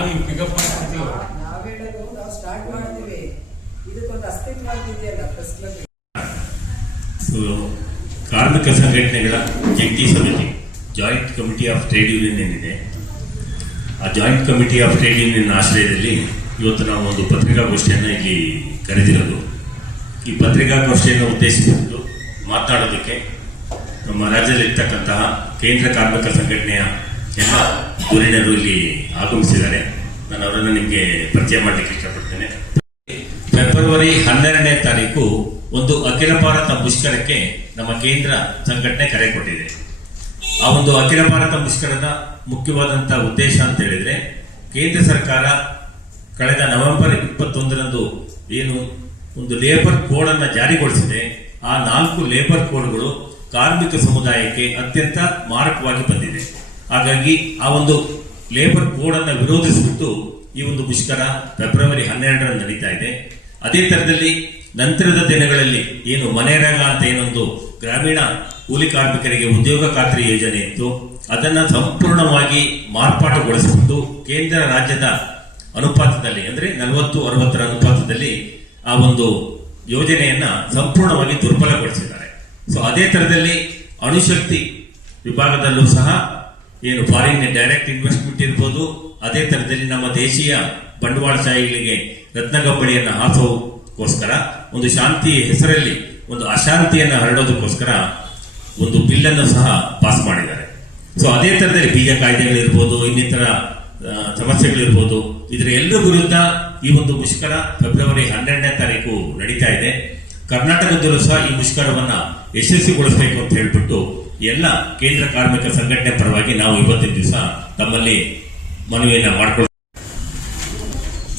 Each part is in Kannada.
ನಾವು ಪಿಕಪ್ ಮಾಡ್ತೀವಿ. ನಾವು ಸ್ಟಾರ್ಟ್ ಮಾಡ್ತೀವಿ. ಇದಕ್ಕೊಂದು ಅಸ್ತಿತ್ವ ಇದೆಯಲ್ಲ ಪ್ರೆಸ್ ಕ್ಲಬ್. ಕಾರ್ಮಿಕ ಸಂಘಟನೆಗಳ ಜಂಟಿ ಸಮಿತಿ joint committee of trade union ಏನಿದೆ, ಆ joint committee of trade union ಆಶ್ರಯದಲ್ಲಿ ಇವತ್ತು ನಾವು ಒಂದು ಪತ್ರಿಕಾಗೋಷ್ಠಿಯನ್ನು ಇಲ್ಲಿ ಕರೆದಿರೋದು. ಈ ಪತ್ರಿಕಾಗೋಷ್ಠಿಯನ್ನು ಉದ್ದೇಶಿಸಿದ್ದು ಮಾತನಾಡೋದಕ್ಕೆ ನಮ್ಮ ರಾಜ್ಯದಲ್ಲಿರ್ತಕ್ಕಂತಹ ಕೇಂದ್ರ ಕಾರ್ಮಿಕ ಸಂಘಟನೆಯ ಎಲ್ಲ ಧುರೀಣರು ಇಲ್ಲಿ ಆಗಮಿಸಿದ್ದಾರೆ. ನಾನು ಅವರನ್ನು ನಿಮಗೆ ಪರಿಚಯ ಮಾಡಲಿಕ್ಕೆ ಇಷ್ಟಪಡ್ತೇನೆ. ಫೆಬ್ರವರಿ 12ನೇ ತಾರೀಕು ಒಂದು ಅಖಿಲ ಭಾರತ ಮುಷ್ಕರಕ್ಕೆ ನಮ್ಮ ಕೇಂದ್ರ ಸಂಘಟನೆ ಕರೆ ಕೊಟ್ಟಿದೆ. ಆ ಒಂದು ಅಖಿಲ ಭಾರತ ಮುಷ್ಕರದ ಮುಖ್ಯವಾದಂತಹ ಉದ್ದೇಶ ಅಂತ ಹೇಳಿದ್ರೆ, ಕೇಂದ್ರ ಸರ್ಕಾರ ಕಳೆದ ನವೆಂಬರ್ 21ರಂದು ಏನು ಒಂದು ಲೇಬರ್ ಕೋಡ್ ಅನ್ನು ಜಾರಿಗೊಳಿಸಿದೆ, ಆ 4 ಲೇಬರ್ ಕೋಡ್ಗಳು ಕಾರ್ಮಿಕ ಸಮುದಾಯಕ್ಕೆ ಅತ್ಯಂತ ಮಾರಕವಾಗಿ ಬಂದಿದೆ. ಹಾಗಾಗಿ ಆ ಒಂದು ಲೇಬರ್ ಕೋಡ್ ಅನ್ನು ವಿರೋಧಿಸಿಬಿಟ್ಟು ಈ ಒಂದು ಮುಷ್ಕರ ಫೆಬ್ರವರಿ 12ರಂದು ನಡೀತಾ ಇದೆ. ಅದೇ ತರದಲ್ಲಿ ನಂತರದ ದಿನಗಳಲ್ಲಿ ಏನು ಮನೇರಾಗ ಅಂತ ಏನೊಂದು ಗ್ರಾಮೀಣ ಕೂಲಿ ಕಾರ್ಮಿಕರಿಗೆ ಉದ್ಯೋಗ ಖಾತ್ರಿ ಯೋಜನೆ ಇತ್ತು, ಅದನ್ನ ಸಂಪೂರ್ಣವಾಗಿ ಮಾರ್ಪಾಟುಗೊಳಿಸಿಬಿಟ್ಟು ಕೇಂದ್ರ ರಾಜ್ಯದ ಅನುಪಾತದಲ್ಲಿ ಅಂದ್ರೆ 40-60 ಅನುಪಾತದಲ್ಲಿ ಆ ಒಂದು ಯೋಜನೆಯನ್ನ ಸಂಪೂರ್ಣವಾಗಿ ದುರ್ಬಲಗೊಳಿಸಿದ್ದಾರೆ. ಸೊ ಅದೇ ತರದಲ್ಲಿ ಅಣುಶಕ್ತಿ ವಿಭಾಗದಲ್ಲೂ ಸಹ ಏನು ಫಾರಿನ್ ಡೈರೆಕ್ಟ್ ಇನ್ವೆಸ್ಟ್ಮೆಂಟ್ ಇರ್ಬೋದು, ಅದೇ ತರದಲ್ಲಿ ನಮ್ಮ ದೇಶೀಯ ಬಂಡವಾಳಶಾಹಿಗಳಿಗೆ ರತ್ನಗಂಬಳಿಯನ್ನು ಹಾಸೋದಕ್ಕೋಸ್ಕರ ಒಂದು ಶಾಂತಿ ಹೆಸರಲ್ಲಿ ಒಂದು ಅಶಾಂತಿಯನ್ನು ಹರಡೋದಕ್ಕೋಸ್ಕರ ಒಂದು ಬಿಲ್ ಅನ್ನು ಸಹ ಪಾಸ್ ಮಾಡಿದ್ದಾರೆ. ಸೊ ಅದೇ ತರದಲ್ಲಿ ಬೀಜ ಕಾಯ್ದೆಗಳಿರ್ಬೋದು, ಇನ್ನಿತರ ಸಮಸ್ಯೆಗಳಿರ್ಬೋದು, ಇದರ ಎಲ್ಲರ ವಿರುದ್ಧ ಈ ಒಂದು ಮುಷ್ಕರ ಫೆಬ್ರವರಿ 12ನೇ ತಾರೀಕು ನಡೀತಾ ಇದೆ. ಕರ್ನಾಟಕದಲ್ಲೂ ಸಹ ಈ ಮುಷ್ಕರವನ್ನ ಯಶಸ್ವಿಗೊಳಿಸಬೇಕು ಅಂತ ಹೇಳ್ಬಿಟ್ಟು ಎಲ್ಲ ಕೇಂದ್ರ ಕಾರ್ಮಿಕ ಸಂಘಟನೆ ಪರವಾಗಿ ನಾವು ಇವತ್ತಿನ ದಿವಸ ತಮ್ಮಲ್ಲಿ ಮನವಿಯನ್ನ ಮಾಡಿಕೊಳ್ಳ.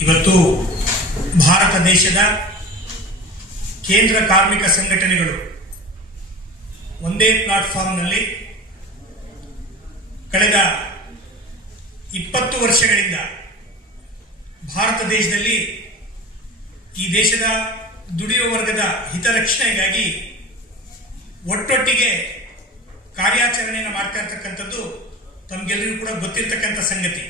ಇವತ್ತು ಭಾರತ ದೇಶದ ಕೇಂದ್ರ ಕಾರ್ಮಿಕ ಸಂಘಟನೆಗಳು ಒಂದೇ ಪ್ಲಾಟ್ಫಾರ್ಮ್ನಲ್ಲಿ ಕಳೆದ 20 ವರ್ಷಗಳಿಂದ ಭಾರತ ದೇಶದಲ್ಲಿ ಈ ದೇಶದ ದುಡಿಯುವ ವರ್ಗದ ಹಿತರಕ್ಷಣೆಗಾಗಿ ಒಟ್ಟೊಟ್ಟಿಗೆ ಕಾರ್ಯಾಚರಣೆಯನ್ನು ಮಾಡ್ತಾ ಇರ್ತಕ್ಕಂಥದ್ದು ತಮಗೆಲ್ಲರಿಗೂ ಕೂಡ ಗೊತ್ತಿರತಕ್ಕಂಥ ಸಂಗತಿ.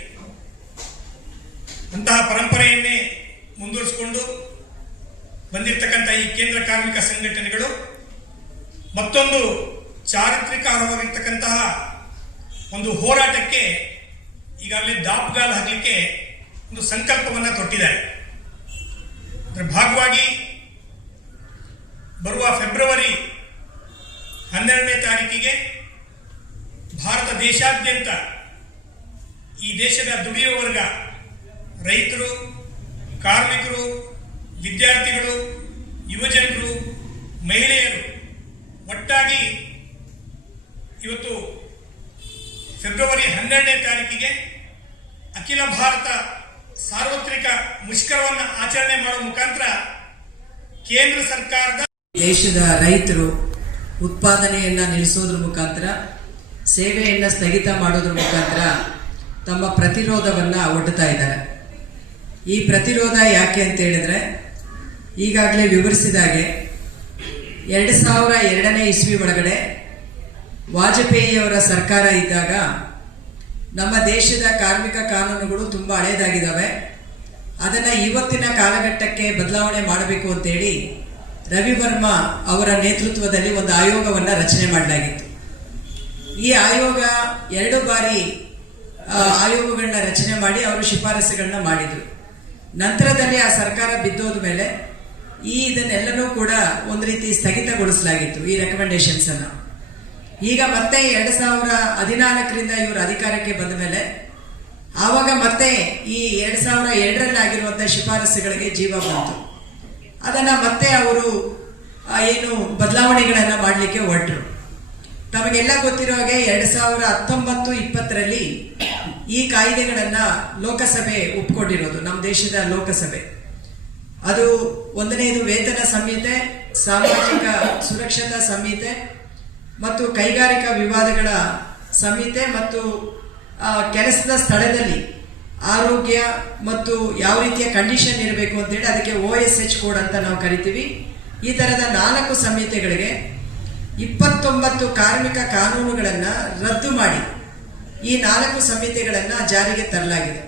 ಅಂತಹ ಪರಂಪರೆಯನ್ನೇ ಮುಂದುವರಿಸಿಕೊಂಡು ಬಂದಿರತಕ್ಕಂಥ ಈ ಕೇಂದ್ರ ಕಾರ್ಮಿಕ ಸಂಘಟನೆಗಳು ಮತ್ತೊಂದು ಚಾರಿತ್ರಿಕವಾಗಿರ್ತಕ್ಕಂತಹ ಒಂದು ಹೋರಾಟಕ್ಕೆ ಈಗಾಗಲೇ ದಾಪುಗಾಲು ಹಾಕಲಿಕ್ಕೆ ಒಂದು ಸಂಕಲ್ಪವನ್ನು ತೊಟ್ಟಿದ್ದಾರೆ. ಅದರ ಭಾಗವಾಗಿ ಬರುವ ಫೆಬ್ರವರಿ 12ನೇ ತಾರೀಕಿಗೆ ಭಾರತ ದೇಶಾದ್ಯಂತ ಈ ದೇಶದ ದುಡಿಯುವ ವರ್ಗ, ರೈತರು, ಕಾರ್ಮಿಕರು, ವಿದ್ಯಾರ್ಥಿಗಳು, ಯುವಜನರು, ಮಹಿಳೆಯರು ಒಟ್ಟಾಗಿ ಇವತ್ತು ಫೆಬ್ರವರಿ 12ನೇ ತಾರೀಕಿಗೆ ಅಖಿಲ ಭಾರತ ಸಾರ್ವತ್ರಿಕ ಮುಷ್ಕರವನ್ನು ಆಚರಣೆ ಮಾಡುವ ಮುಖಾಂತರ ಕೇಂದ್ರ ಸರ್ಕಾರದ ದೇಶದ ರೈತರು ಉತ್ಪಾದನೆಯನ್ನ ನಿಲ್ಲಿಸೋದ್ರ ಮುಖಾಂತರ, ಸೇವೆಯನ್ನ ಸ್ಥಗಿತ ಮಾಡೋದ್ರ ಮುಖಾಂತರ ತಮ್ಮ ಪ್ರತಿರೋಧವನ್ನ ಒಡ್ಡುತ್ತಾ ಇದ್ದಾರೆ. ಈ ಪ್ರತಿರೋಧ ಯಾಕೆ ಅಂತ ಹೇಳಿದ್ರೆ, ಈಗಾಗಲೇ ವಿವರಿಸಿದಾಗೆ 2002ನೇ ಇಸ್ವಿ ಒಳಗಡೆ ವಾಜಪೇಯಿಯವರ ಸರ್ಕಾರ ಇದ್ದಾಗ ನಮ್ಮ ದೇಶದ ಕಾರ್ಮಿಕ ಕಾನೂನುಗಳು ತುಂಬಾ ಹಳೇದಾಗಿದ್ದಾವೆ, ಅದನ್ನ ಇವತ್ತಿನ ಕಾಲಘಟ್ಟಕ್ಕೆ ಬದಲಾವಣೆ ಮಾಡಬೇಕು ಅಂತೇಳಿ ರವಿ ವರ್ಮಾ ಅವರ ನೇತೃತ್ವದಲ್ಲಿ ಒಂದು ಆಯೋಗವನ್ನು ರಚನೆ ಮಾಡಲಾಗಿತ್ತು. ಈ ಆಯೋಗ 2 ಬಾರಿ ಆಯೋಗಗಳನ್ನ ರಚನೆ ಮಾಡಿ ಅವರು ಶಿಫಾರಸುಗಳನ್ನ ಮಾಡಿದ್ರು. ನಂತರದಲ್ಲಿ ಆ ಸರ್ಕಾರ ಬಿದ್ದೋದ ಮೇಲೆ ಇದನ್ನೆಲ್ಲನೂ ಕೂಡ ಒಂದು ರೀತಿ ಸ್ಥಗಿತಗೊಳಿಸಲಾಗಿತ್ತು, ಈ ರೆಕಮೆಂಡೇಶನ್ಸ್ ಅನ್ನ. ಈಗ ಮತ್ತೆ 2014ರಿಂದ ಇವರು ಅಧಿಕಾರಕ್ಕೆ ಬಂದ ಮೇಲೆ ಆವಾಗ ಮತ್ತೆ ಈ 2002ರಲ್ಲಿ ಆಗಿರುವಂತಹ ಶಿಫಾರಸುಗಳಿಗೆ ಜೀವ ಬಂತು. ಅದನ್ನ ಮತ್ತೆ ಅವರು ಏನು ಬದಲಾವಣೆಗಳನ್ನ ಮಾಡಲಿಕ್ಕೆ ಹೊರಟರು. ತಮಗೆಲ್ಲ ಗೊತ್ತಿರೋ ಹಾಗೆ 2019-20ರಲ್ಲಿ ಈ ಕಾಯ್ದೆಗಳನ್ನ ಲೋಕಸಭೆ ಒಪ್ಪಿಕೊಂಡಿರೋದು, ನಮ್ಮ ದೇಶದ ಲೋಕಸಭೆ. ಅದು 1ನೇದು ವೇತನ ಸಂಹಿತೆ, ಸಾಮಾಜಿಕ ಸುರಕ್ಷತಾ ಸಂಹಿತೆ ಮತ್ತು ಕೈಗಾರಿಕಾ ವಿವಾದಗಳ ಸಂಹಿತೆ ಮತ್ತು ಕೆಲಸದ ಸ್ಥಳದಲ್ಲಿ ಆರೋಗ್ಯ ಮತ್ತು ಯಾವ ರೀತಿಯ ಕಂಡೀಷನ್ ಇರಬೇಕು ಅಂತೇಳಿ ಅದಕ್ಕೆ OSH ಕೋಡ್ ಅಂತ ನಾವು ಕರಿತೀವಿ. ಈ ತರದ 4 ಸಂಹಿತೆಗಳಿಗೆ 29 ಕಾರ್ಮಿಕ ಕಾನೂನುಗಳನ್ನು ರದ್ದು ಮಾಡಿ ಈ 4 ಸಂಹಿತೆಗಳನ್ನು ಜಾರಿಗೆ ತರಲಾಗಿದೆ.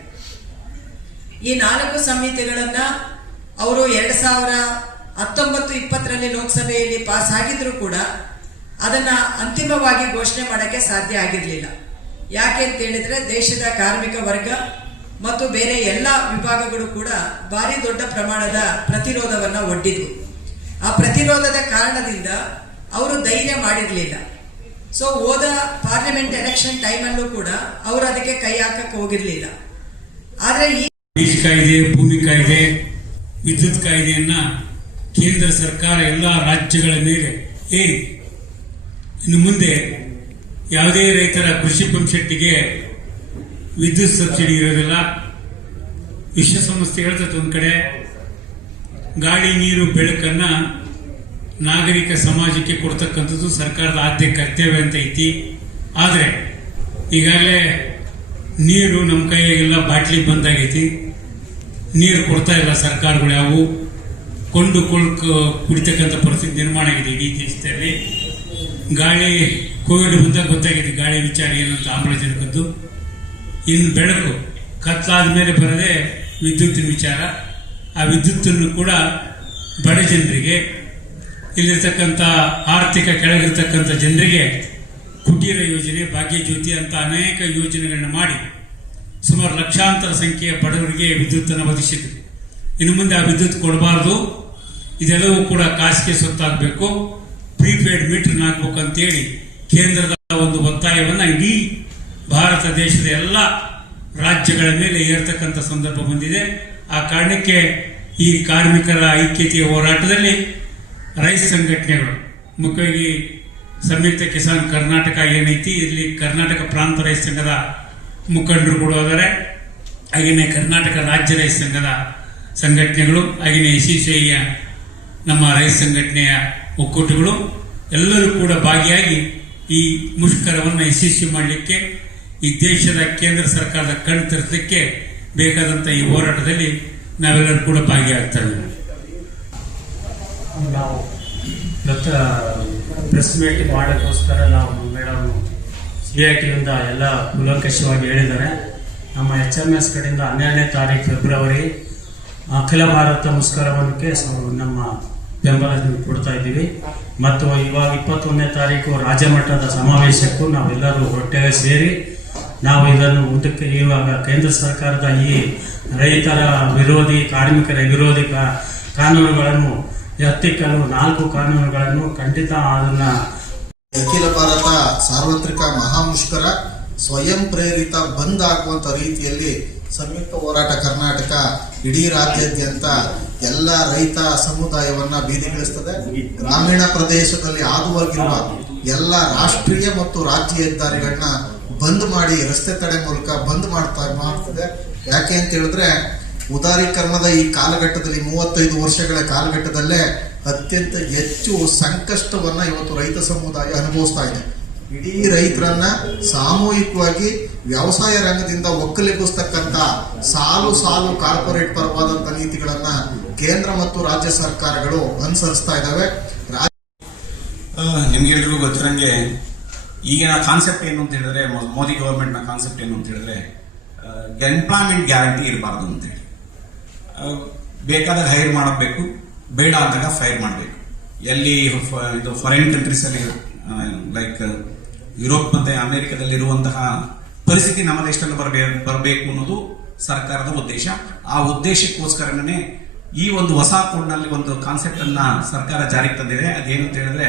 ಈ 4 ಸಂಹಿತೆಗಳನ್ನ ಅವರು 2019-20 ಲೋಕಸಭೆಯಲ್ಲಿ ಪಾಸ್ ಆಗಿದ್ರು ಕೂಡ ಅದನ್ನ ಅಂತಿಮವಾಗಿ ಘೋಷಣೆ ಮಾಡಕ್ಕೆ ಸಾಧ್ಯ ಆಗಿರಲಿಲ್ಲ. ಯಾಕೆ ಅಂತ ಹೇಳಿದ್ರೆ ದೇಶದ ಕಾರ್ಮಿಕ ವರ್ಗ ಮತ್ತು ಬೇರೆ ಎಲ್ಲ ವಿಭಾಗಗಳು ಕೂಡ ಭಾರಿ ದೊಡ್ಡ ಪ್ರಮಾಣದ ಪ್ರತಿರೋಧವನ್ನ ಒಡ್ಡಿದ್ವು. ಆ ಪ್ರತಿರೋಧದ ಕಾರಣದಿಂದ ಅವರು ಧೈರ್ಯ ಮಾಡಿರಲಿಲ್ಲ. ಸೊ ಹೋದ ಪಾರ್ಲಿಮೆಂಟ್ ಎಲೆಕ್ಷನ್ ಟೈಮಲ್ಲೂ ಕೂಡ ಅವರು ಅದಕ್ಕೆ ಕೈ ಹಾಕಕ್ಕೆ ಹೋಗಿರ್ಲಿಲ್ಲ. ಆದ್ರೆ ಈ ಕಾಯ್ದೆ, ಭೂಮಿ ಕಾಯ್ದೆ, ವಿದ್ಯುತ್ ಕಾಯ್ದೆಯನ್ನ ಕೇಂದ್ರ ಸರ್ಕಾರ ಎಲ್ಲ ರಾಜ್ಯಗಳ ಮೇಲೆ ಏರಿ ಇನ್ನು ಮುಂದೆ ಯಾವುದೇ ರೈತರ ಕೃಷಿ ಪಂಪ್ಸೆಟ್ಗೆ ವಿದ್ಯುತ್ ಸಬ್ಸಿಡಿ ಇರೋದಿಲ್ಲ. ವಿಶ್ವಸಂಸ್ಥೆ ಹೇಳ್ತದೆ ಒಂದ್ ಕಡೆ ಗಾಳಿ ನೀರು ಬೆಳಕನ್ನ ನಾಗರಿಕ ಸಮಾಜಕ್ಕೆ ಕೊಡ್ತಕ್ಕಂಥದ್ದು ಸರ್ಕಾರದ ಆದ್ಯ ಕರ್ತವ್ಯ ಅಂತ ಐತಿ. ಆದ್ರೆ ಈಗಾಗಲೇ ನೀರು ನಮ್ಮ ಕೈಯಾಗೆಲ್ಲ ಬಾಟ್ಲಿ ಬಂದಾಗೈತಿ. ನೀರು ಕೊಡ್ತಾ ಇಲ್ಲ ಸರ್ಕಾರಗಳು, ಯಾವುವು ಕೊಂಡು ಕುಡಿತಕ್ಕಂಥ ಪರಿಸ್ಥಿತಿ ನಿರ್ಮಾಣ ಆಗಿದೆ ಇಡೀ ದೇಶದಲ್ಲಿ. ಗಾಳಿ ಕೋವಿಡ್ ಬಂದಾಗ ಗೊತ್ತಾಗಿದೆ ಗಾಳಿ ವಿಚಾರ ಏನಂತ, ಆಮ್ಲಜನಕದ್ದು. ಇನ್ನು ಬೆಳಕು ಕತ್ಲಾದ ಮೇಲೆ ಬರದೆ ವಿದ್ಯುತ್ತಿನ ವಿಚಾರ. ಆ ವಿದ್ಯುತ್ತನ್ನು ಕೂಡ ಬಡ ಜನರಿಗೆ, ಇಲ್ಲಿರ್ತಕ್ಕಂಥ ಆರ್ಥಿಕ ಕೆಳಗಿರ್ತಕ್ಕಂಥ ಜನರಿಗೆ ಕುಟೀರ ಯೋಜನೆ, ಭಾಗ್ಯ ಜ್ಯೋತಿ ಅಂತ ಅನೇಕ ಯೋಜನೆಗಳನ್ನ ಮಾಡಿ ಸುಮಾರು ಲಕ್ಷಾಂತರ ಸಂಖ್ಯೆಯ ಬಡವರಿಗೆ ವಿದ್ಯುತ್ತನ್ನು ಒದಗಿಸಿದ್ರು. ಇನ್ನು ಮುಂದೆ ಆ ವಿದ್ಯುತ್ ಕೊಡಬಾರದು, ಇದೆಲ್ಲವೂ ಕೂಡ ಖಾಸಗಿ ಸೊತ್ತಾಗಬೇಕು, ಪ್ರೀಪೇಡ್ ಮೀಟರ್ ಹಾಕ್ಬೇಕಂತೇಳಿ ಕೇಂದ್ರದ ಒಂದು ಒತ್ತಾಯವನ್ನ ಇಡೀ ಭಾರತ ದೇಶದ ಎಲ್ಲ ರಾಜ್ಯಗಳ ಮೇಲೆ ಏರ್ತಕ್ಕಂಥ ಸಂದರ್ಭ ಬಂದಿದೆ. ಆ ಕಾರಣಕ್ಕೆ ಈ ಕಾರ್ಮಿಕರ ಐಕ್ಯತೆಯ ಹೋರಾಟದಲ್ಲಿ ರೈತ ಸಂಘಟನೆಗಳು, ಮುಖ್ಯವಾಗಿ ಸಂಯುಕ್ತ ಕಿಸಾನ್ ಕರ್ನಾಟಕ ಏನೈತಿ, ಇಲ್ಲಿ ಕರ್ನಾಟಕ ಪ್ರಾಂತ ರೈತ ಸಂಘದ ಮುಖಂಡರು ಕೂಡ ಹೋದರೆ, ಹಾಗೆಯೇ ಕರ್ನಾಟಕ ರಾಜ್ಯ ರೈತ ಸಂಘದ ಸಂಘಟನೆಗಳು, ಹಾಗೆಯೇ ಎಸಿಸಿಐಯ ನಮ್ಮ ರೈತ ಸಂಘಟನೆಯ ಒಕ್ಕೂಟಗಳು ಎಲ್ಲರೂ ಕೂಡ ಭಾಗಿಯಾಗಿ ಈ ಮುಷ್ಕರವನ್ನು ಯಶಸ್ವಿ ಮಾಡಲಿಕ್ಕೆ, ಈ ದೇಶದ ಕೇಂದ್ರ ಸರ್ಕಾರದ ಕಣ್ಣು ತರಿಸಲಿಕ್ಕೆ ಬೇಕಾದಂತ ಈ ಹೋರಾಟದಲ್ಲಿ ನಾವೆಲ್ಲರೂ ಕೂಡ ಭಾಗಿಯಾಗ್ತಾ ಇದ್ದೀವಿ. ನಾವು ಪ್ರೆಸ್ ಮೀಟ್ ಮಾಡೋಕ್ಕೋಸ್ಕರ ನಾವು ಮೇಡಮ್ CITಯಿಂದ ಎಲ್ಲ ಕೂಲಂಕಷವಾಗಿ ಹೇಳಿದ್ದಾರೆ. ನಮ್ಮ HMS ಕಡೆಯಿಂದ 12ನೇ ತಾರೀಕು ಫೆಬ್ರವರಿ ಅಖಿಲ ಭಾರತ ಮುಷ್ಕರವಕ್ಕೆ ನಮ್ಮ ಬೆಂಬಲ ಕೊಡ್ತಾ ಇದ್ದೀವಿ. ಮತ್ತು ಇವಾಗ 21ನೇ ತಾರೀಕು ರಾಜ್ಯ ಮಟ್ಟದ ಸಮಾವೇಶಕ್ಕೂ ನಾವೆಲ್ಲರೂ ಒಟ್ಟಿಗೆ ಸೇರಿ ನಾವು ಇದನ್ನು ಮುಂದಕ್ಕೆ ಇವಾಗ ಕೇಂದ್ರ ಸರ್ಕಾರದ ಈ ರೈತರ ವಿರೋಧಿ, ಕಾರ್ಮಿಕರ ವಿರೋಧಿ ಕಾನೂನುಗಳನ್ನು ಎತ್ತಿಕ್ಕಲು 4 ಕಾನೂನುಗಳನ್ನು ಖಂಡಿತ ಅದನ್ನ ಅಖಿಲ ಭಾರತ ಸಾರ್ವತ್ರಿಕ ಮಹಾಮುಷ್ಕರ ಸ್ವಯಂ ಪ್ರೇರಿತ ಬಂದ್ ಆಗುವಂತ ರೀತಿಯಲ್ಲಿ ಸಂಯುಕ್ತ ಹೋರಾಟ ಕರ್ನಾಟಕ ಇಡೀ ರಾಜ್ಯಾದ್ಯಂತ ಎಲ್ಲ ರೈತ ಸಮುದಾಯವನ್ನ ಬೀದಿಗಿಳಿಸ್ತದೆ. ಗ್ರಾಮೀಣ ಪ್ರದೇಶದಲ್ಲಿ ಹಾದುಹೋಗಿರುವ ಎಲ್ಲ ರಾಷ್ಟ್ರೀಯ ಮತ್ತು ರಾಜ್ಯ ಹೆದ್ದಾರಿಗಳನ್ನ ಬಂದ್ ಮಾಡಿ ರಸ್ತೆ ತಡೆ ಮೂಲಕ ಬಂದ್ ಮಾಡ್ತದೆ. ಯಾಕೆ ಅಂತ ಹೇಳಿದ್ರೆ ಉದಾರೀಕರಣದ ಈ ಕಾಲಘಟ್ಟದಲ್ಲಿ 35 ವರ್ಷಗಳ ಕಾಲಘಟ್ಟದಲ್ಲೇ ಅತ್ಯಂತ ಹೆಚ್ಚು ಸಂಕಷ್ಟವನ್ನ ಇವತ್ತು ರೈತ ಸಮುದಾಯ ಅನುಭವಿಸ್ತಾ ಇದೆ. ಇಡೀ ರೈತರನ್ನ ಸಾಮೂಹಿಕವಾಗಿ ವ್ಯವಸಾಯ ರಂಗದಿಂದ ಒಕ್ಕಲಿಗಿಸ್ತಕ್ಕಂಥ ಸಾಲು ಕಾರ್ಪೊರೇಟ್ ಪರವಾದಂತ ನೀತಿಗಳನ್ನ ಕೇಂದ್ರ ಮತ್ತು ರಾಜ್ಯ ಸರ್ಕಾರಗಳು ಅನುಸರಿಸ್ತಾ ಇದ್ದಾವೆ. ನಿಮ್ಗೆಲ್ರಿಗೂ ಗೊತ್ತಿರಂಗೆ ಈಗಿನ ಕಾನ್ಸೆಪ್ಟ್ ಏನು ಅಂತ ಹೇಳಿದ್ರೆ, ಮೋದಿ ಗವರ್ಮೆಂಟ್ ನ ಕಾನ್ಸೆಪ್ಟ್ ಏನು ಅಂತ ಹೇಳಿದ್ರೆ, ಎಂಪ್ಲಾಯ್ಮೆಂಟ್ ಗ್ಯಾರಂಟಿ ಇರಬಾರ್ದು ಅಂತ ಹೇಳಿ. ಬೇಕಾದಾಗ ಹೈರ್ ಮಾಡಬೇಕು, ಬೇಡ ಅಂದಾಗ ಫೈರ್ ಮಾಡಬೇಕು. ಎಲ್ಲಿ ಇದು ಫಾರಿನ್ ಕಂಟ್ರೀಸ್ ಅಲ್ಲಿ ಲೈಕ್ ಯುರೋಪ್ ಮತ್ತೆ ಅಮೆರಿಕದಲ್ಲಿ ಇರುವಂತಹ ಪರಿಸ್ಥಿತಿ ನಮ್ಮ ದೇಶದಲ್ಲಿ ಬರಬೇಕು ಅನ್ನೋದು ಸರ್ಕಾರದ ಉದ್ದೇಶ. ಆ ಉದ್ದೇಶಕ್ಕೋಸ್ಕರನೇ ಈ ಒಂದು ಹೊಸ ಕೋಡ್ನಲ್ಲಿ ಒಂದು ಕಾನ್ಸೆಪ್ಟ್ ಅನ್ನ ಸರ್ಕಾರ ಜಾರಿಗೆ ತಂದಿದೆ. ಅದೇನು ಅಂತ ಹೇಳಿದ್ರೆ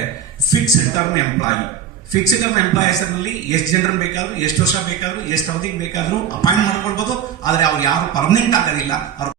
fixed term employee. Fixed term employees ನಲ್ಲಿ ಎಷ್ಟು ಜನರನ್ನು ಬೇಕಾದ್ರೂ, ಎಷ್ಟು ವರ್ಷ ಬೇಕಾದ್ರೂ, ಎಷ್ಟು ಅವಧಿಗೆ ಬೇಕಾದ್ರೂ ಅಪಾಯಿಂಟ್ ಮಾಡ್ಕೊಳ್ಬಹುದು. ಆದ್ರೆ ಅವ್ರು ಯಾರು ಪರ್ಮನೆಂಟ್ ಆಗೋದಿಲ್ಲ.